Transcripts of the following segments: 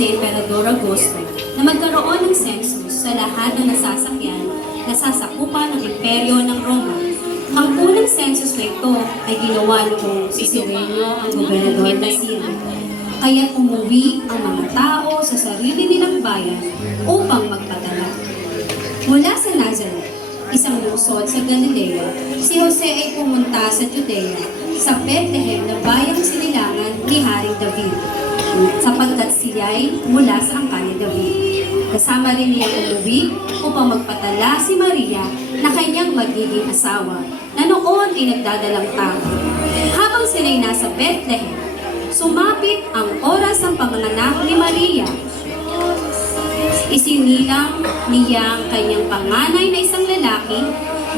si Emperador Augusto na magkaroon ng census sa lahat ng nasasakyan na sasakupan ng Imperyo ng Roma. Ang unang census na ito ay ginawa noong si Sirenio ang gobernador ng Syria. Kaya't umuwi ang mga tao sa sarili nilang bayan upang magpadala. Mula sa Nazareth, isang lungsod sa Galilea, si Jose ay pumunta sa Judea, sa Bethlehem na bayang sinilangan ni Haring David, sapagkat siya'y mula sa angkan ni David. Kasama rin niya umuwi upang magpatala si Maria na kanyang magiging asawa, na noon ay nagdadalang tao. Habang sila'y nasa Bethlehem, sumapit ang oras ng panganganak ni Maria. Isinilang niya ang kanyang panganay na isang lalaki,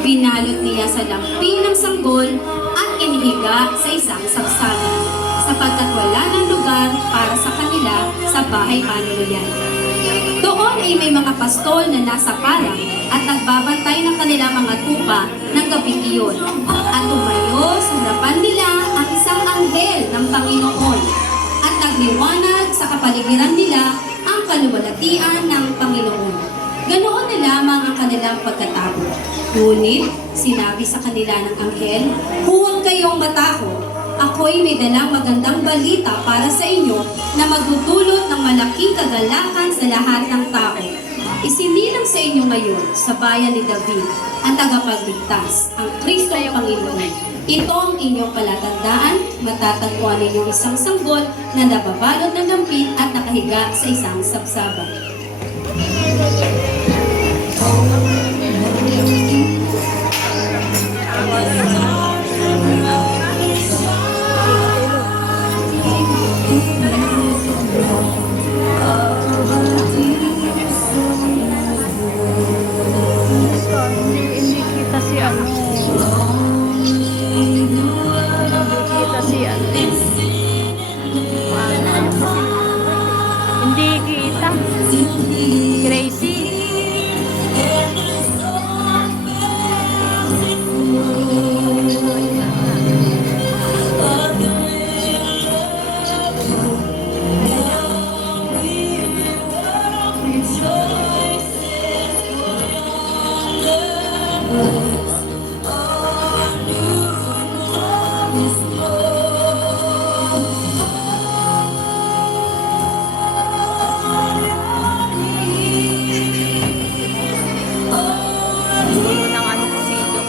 binalot niya sa lampi ng sanggol at inihiga sa isang saksalan, sapagkat wala ng lugar para sa kanila sa bahay panuluyan. Doon ay may mga pastol na nasa parang at nagbabantay ng kanilang mga tupa ng gabing iyon. At tumayo sa harapan nila ang isang anghel ng Panginoon at nagliwanag sa kapaligiran nila ang kaluwalhatian ng Panginoon. Ganoon na lamang ang kanilang pagkatao. Ngunit sinabi sa kanila ng anghel, "Huwag kayong matakot. Ako'y may dalang magandang balita para sa inyo na magdudulot ng malaking kagalakan sa lahat ng tao. Isinilang sa inyo ngayon sa bayan ni David ang tagapagligtas, ang Kristo ang Panginoon. Ito ang inyong palatandaan, matatagpuan ninyong isang sanggol na nababalot ng lampin at nakahiga sa isang sabsaba." Hindi kita si ano. Hindi kita. Crazy. Gulo ng ano ko video.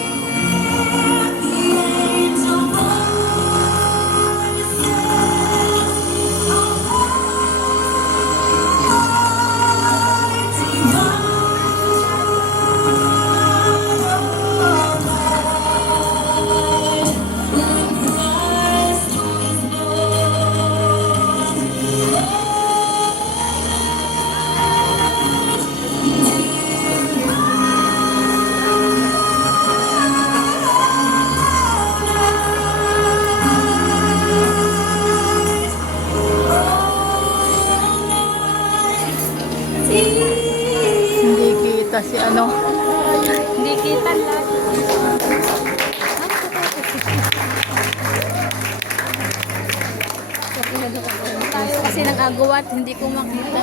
Hindi kita si ano. Hindi kita lahat. Kasi nag-agawat, hindi ko makita.